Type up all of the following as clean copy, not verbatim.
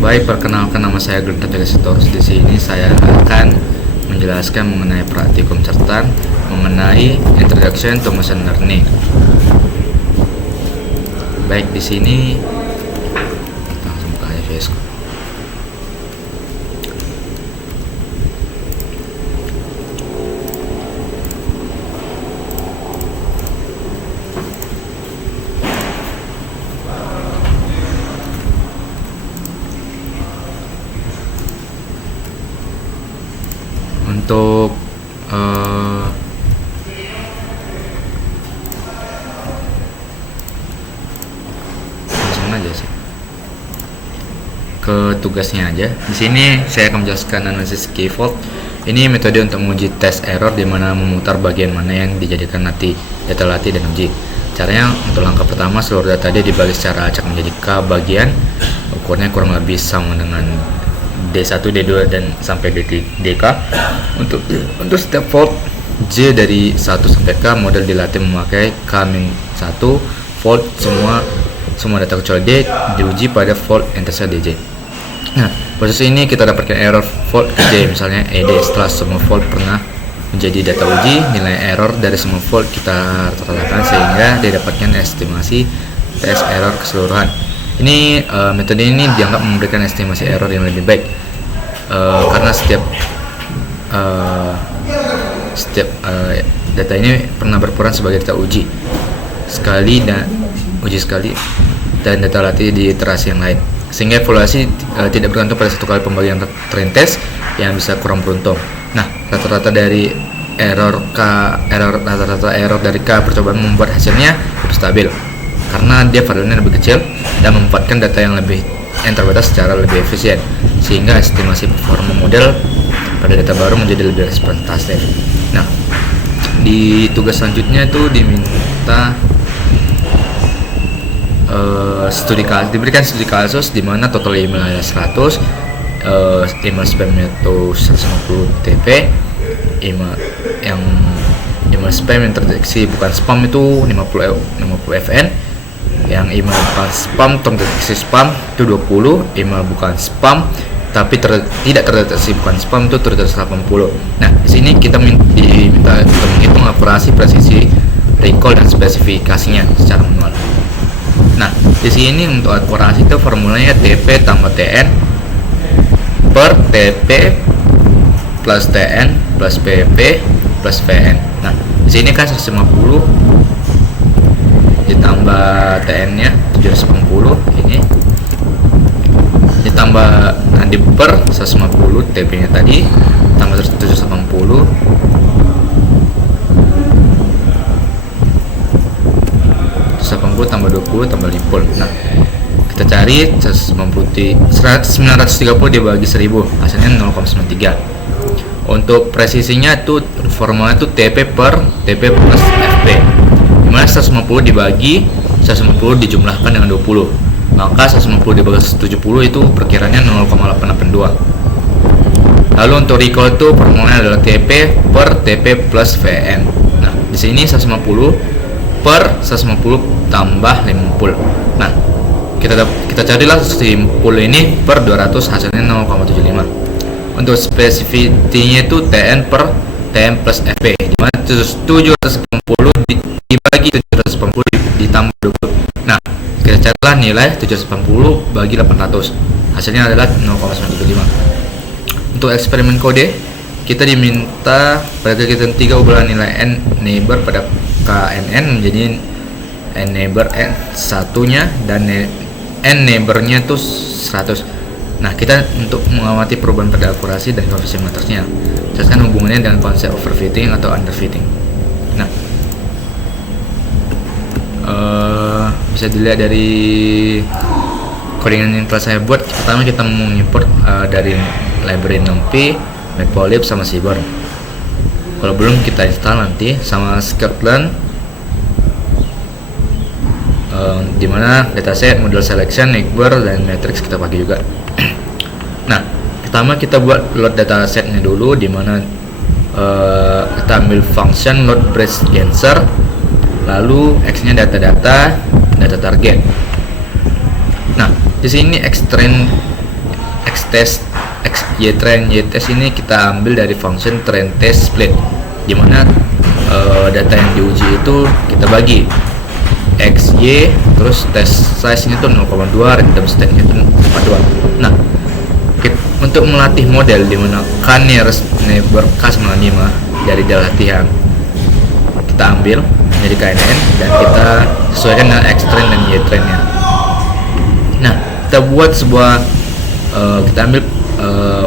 Baik, perkenalkan nama saya Glenn Sitorus. Di sini saya akan menjelaskan mengenai praktikum certan mengenai Introduction to Machine Learning. Baik, di sini langsung buka aja VS Code. Untuk langsung aja sih ke tugasnya aja. Di sini saya akan menjelaskan analisis key fault. Ini metode untuk menguji tes error, di mana memutar bagian mana yang dijadikan data latih dan uji. Caranya, untuk langkah pertama, seluruh data dia dibagi secara acak menjadi K bagian, ukurnya kurang lebih sama dengan D1, D2 dan sampai DK. Untuk setiap fault J dari 1 sampai K, model dilatih memakai K-1 fault semua data kecuali D diuji pada fault intercept DJ. Nah, proses ini kita dapatkan error fault J, misalnya ED. Setelah semua fault pernah menjadi data uji, nilai error dari semua fault kita rata-ratakan sehingga didapatkan estimasi tes error keseluruhan. Ini metode ini dianggap memberikan estimasi error yang lebih baik karena setiap data ini pernah berperan sebagai data uji sekali dan data latih di iterasi yang lain, sehingga evaluasi tidak bergantung pada satu kali pembagian train test yang bisa kurang beruntung. Nah, rata-rata error dari K percobaan membuat hasilnya lebih stabil karena dia variabelnya lebih kecil dan memanfaatkan data yang terbatas secara lebih efisien, sehingga estimasi performa model pada data baru menjadi lebih representatif. Nah, di tugas selanjutnya itu diminta diberikan studi kasus di mana total email 100, email spamnya itu 150 TP, email spam yang terdeteksi bukan spam itu 50 FN, yang email bukan spam terdeteksi spam itu 20, email bukan spam tapi tidak terdeteksi bukan spam itu 380. Nah, di sini kita diminta untuk menghitung akurasi, presisi, recall dan spesifikasinya secara manual. Nah, di sini untuk akurasi itu formulanya TP tambah TN per TP plus TN plus PP plus VN. Nah, di sini kan 150 ditambah TN-nya 780, ini ditambah nanti per 150 TP-nya tadi tambah 780 tambah 20 tambah 50. Nah, kita cari 930 dibagi 1000, hasilnya 0,93. Untuk presisinya itu formula itu TP per TP plus FP, dimana 150 dibagi 150 dijumlahkan dengan 20, maka 150 dibagi 170 itu perkiraannya 0,882. Lalu untuk recall itu formulanya adalah TP per TP plus VN. Nah, di sini 150 per 150 tambah 50. Nah, kita carilah simpul ini per 200, hasilnya 0,75. Untuk spesifitinya itu TN per TN plus FP, dimana 780 dibagi 780 ditambah 20. Nah, kita carilah nilai 780 bagi 800, hasilnya adalah 0,95. Untuk eksperimen kode, kita diminta pada kegiatan 3 ubah nilai n neighbor pada KNN menjadi n neighbor n satunya dan n neighbornya itu 100. Nah, kita untuk mengamati perubahan pada akurasi dan koefisien matriksnya, jelaskan hubungannya dengan konsep overfitting atau underfitting. Nah, bisa dilihat dari codingan yang telah saya buat. Pertama kita mengimport dari library NumPy, Matplotlib sama Seaborn. Kalau belum, kita install nanti sama Scikit-learn, dimana dataset, model selection, neighbor dan matrix kita pakai juga. Nah, pertama kita buat load datasetnya dulu, dimana kita ambil function load breast cancer, lalu x nya data target. Nah, di sini X-test, Y-train, Y-test ini kita ambil dari function train test split, dimana data yang diuji itu kita bagi X, Y, terus test size nya itu 0,2, random state nya itu 0,2. Nah, untuk melatih model dimana k-nearest neighbor K95 dari latihan kita ambil jadi KNN dan kita sesuaikan dengan X-train dan Y-train nya. Nah, kita buat sebuah kita ambil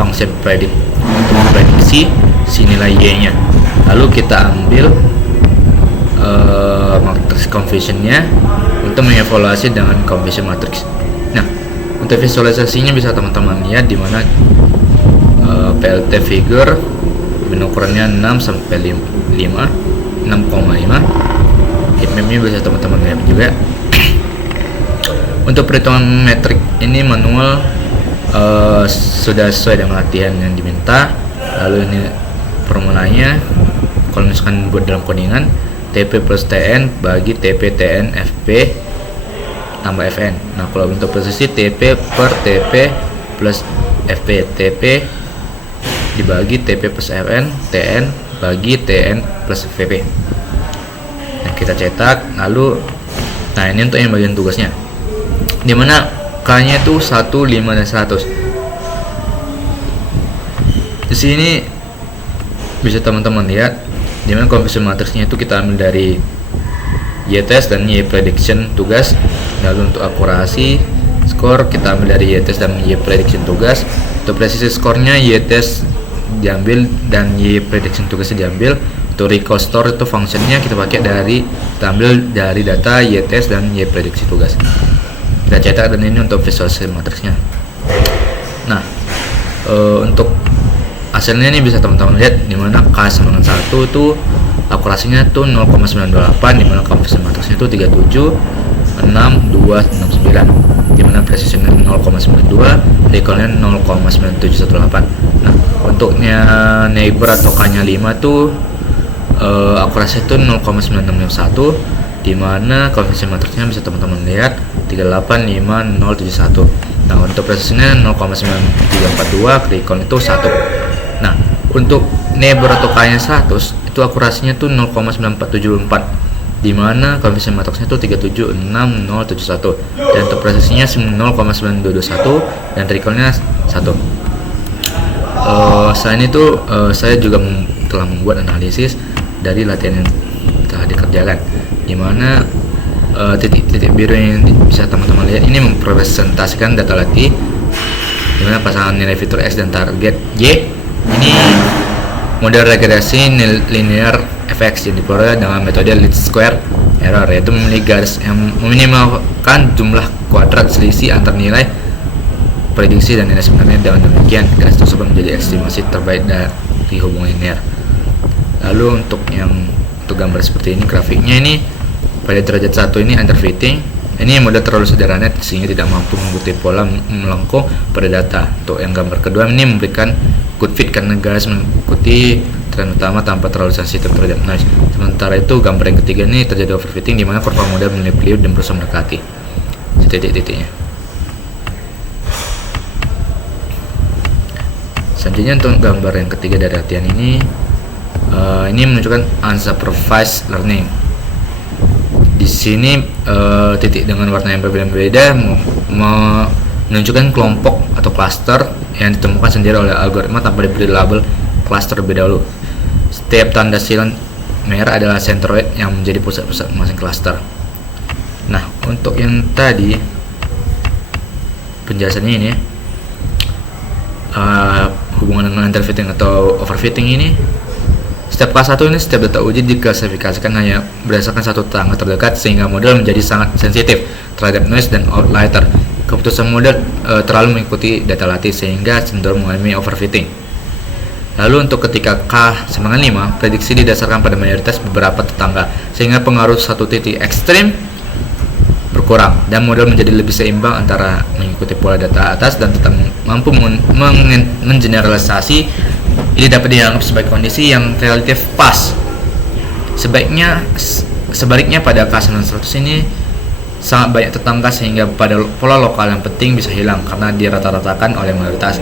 function predict untuk memprediksi si nilai Y nya, lalu kita ambil matrix confusion nya untuk mengevaluasi dengan confusion matrix. Nah, untuk visualisasinya bisa teman-teman lihat di mana PLT figure dengan ukurannya 6 sampai 6,5. Heatmapnya bisa teman-teman lihat juga. Untuk perhitungan metrik ini manual sudah sesuai dengan latihan yang diminta. Lalu ini formulanya, kalau misalkan buat dalam codingan TP plus TN bagi TP TN FP tambah FN. Nah, kalau untuk posisi TP per TP plus FP, TP dibagi TP plus FN, TN bagi TN plus VP. Nah, kita cetak, lalu nah ini untuk yang bagian tugasnya, dimana K nya itu 1, 5, dan 100. Di sini bisa teman-teman lihat dimana confusion matrixnya itu kita ambil dari Y-test dan Y-prediction tugas. Lalu untuk akurasi skor kita ambil dari Y-test dan Y-prediction tugas. Untuk presisi skornya Y-test diambil dan Y-prediction tugasnya diambil. Untuk recall store itu functionnya kita pakai kita ambil dari data Y-test dan Y-prediction tugas. Kita cetak, dan ini untuk visualisasi matriksnya. Nah, untuk hasilnya ini bisa teman-teman lihat dimana K sama dengan 1 itu akurasinya tuh 0,928, dimana confusion matriksnya itu 37, 6, 2, 69, dimana precisionnya 0,92, recallnya 0,9718. Nah, untuknya neighbor atau K nya 5 tuh akurasi itu 0,9651, dimana confusion matriksnya bisa teman-teman lihat 385,071. Nah, untuk precisionnya 0,9342, recall itu 1. Nah, untuk neighbor atau K nya 100 itu akurasinya tuh 0,9474, dimana confusion matriksnya tuh 376,071, dan untuk presisinya 0,9221 dan recallnya 1. Selain itu saya juga telah membuat analisis dari latihan yang telah dikerjakan, dimana titik-titik biru yang bisa teman-teman lihat ini mempresentasikan data latih dimana pasangan nilai fitur X dan target Y. Ini model regresi linear FX yang diperoleh dengan metode least square error, yaitu memilih garis yang meminimalkan jumlah kuadrat selisih antar nilai prediksi dan nilai sebenarnya. Dengan demikian, garis tersebut menjadi estimasi terbaik dari hubungan linear. Lalu untuk gambar seperti ini, grafiknya ini pada derajat 1 ini underfitting. Ini model terlalu sederhana sehingga tidak mampu mengikuti pola melengkung pada data. Untuk yang gambar kedua ini memberikan good fit karena garis mengikuti tren utama tanpa terlalu sensitif terhadap noise. Sementara itu gambar yang ketiga ini terjadi overfitting di mana kurva model meliuk-liuk dan berusaha mendekati titik-titiknya. Selanjutnya untuk gambar yang ketiga dari latihan ini menunjukkan unsupervised learning. Di sini titik dengan warna yang berbeda-beda menunjukkan kelompok atau cluster yang ditemukan sendiri oleh algoritma tanpa diberi label cluster terlebih dahulu. Setiap tanda silang merah adalah centroid yang menjadi pusat-pusat masing cluster. Nah, untuk yang tadi penjelasannya ini hubungan dengan underfitting atau overfitting ini, setiap kelas 1 ini setiap data uji diklasifikasikan hanya berdasarkan satu tetangga terdekat sehingga model menjadi sangat sensitif terhadap noise dan outlier. Keputusan model terlalu mengikuti data latih sehingga cenderung mengalami overfitting. Lalu untuk ketika K sama dengan 5, prediksi didasarkan pada mayoritas beberapa tetangga sehingga pengaruh satu titik ekstrim berkurang dan model menjadi lebih seimbang antara mengikuti pola data atas dan tetap mampu mengeneralisasi. Ini dapat dianggap sebagai kondisi yang relatif pas. Sebaliknya pada K100 ini sangat banyak tetangga sehingga pada pola lokal yang penting bisa hilang karena dirata-ratakan oleh mayoritas,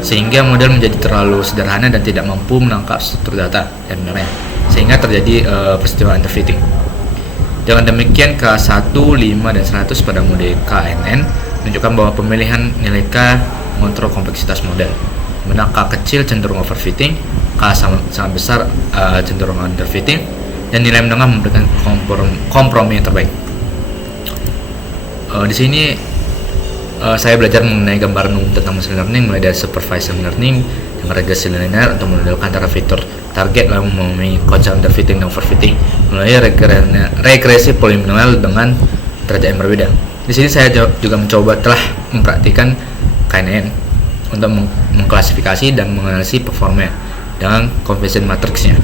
sehingga model menjadi terlalu sederhana dan tidak mampu menangkap struktur data yang benarnya, sehingga terjadi peristiwa underfitting. Dengan demikian K1, 5, dan 100 pada model KNN menunjukkan bahwa pemilihan nilai K mengontrol kompleksitas model, dimana K kecil cenderung overfitting, K sangat besar cenderung underfitting, dan nilai menengah memberikan kompromi yang terbaik. Di sini saya belajar mengenai gambaran umum tentang machine learning, mulai dari supervised learning dengan regresi linear untuk memodelkan antara fitur target lalu memenuhi konsep underfitting dan overfitting, melalui regresi polinomial dengan derajat yang berbeda. Di sini saya juga mencoba telah mempraktikkan KNN untuk mengklasifikasi dan menganalisis performa dengan conversion matrixnya,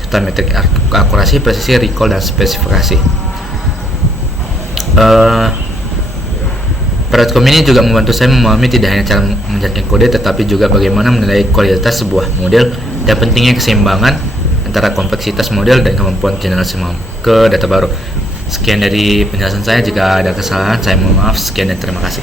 serta metrik akurasi, presisi, recall, dan spesifikasi. Platform ini juga membantu saya memahami tidak hanya cara menjalankan kode, tetapi juga bagaimana menilai kualitas sebuah model dan pentingnya keseimbangan antara kompleksitas model dan kemampuan generasi ke data baru. Sekian dari penjelasan saya. Jika ada kesalahan, saya mohon maaf. Sekian dan terima kasih.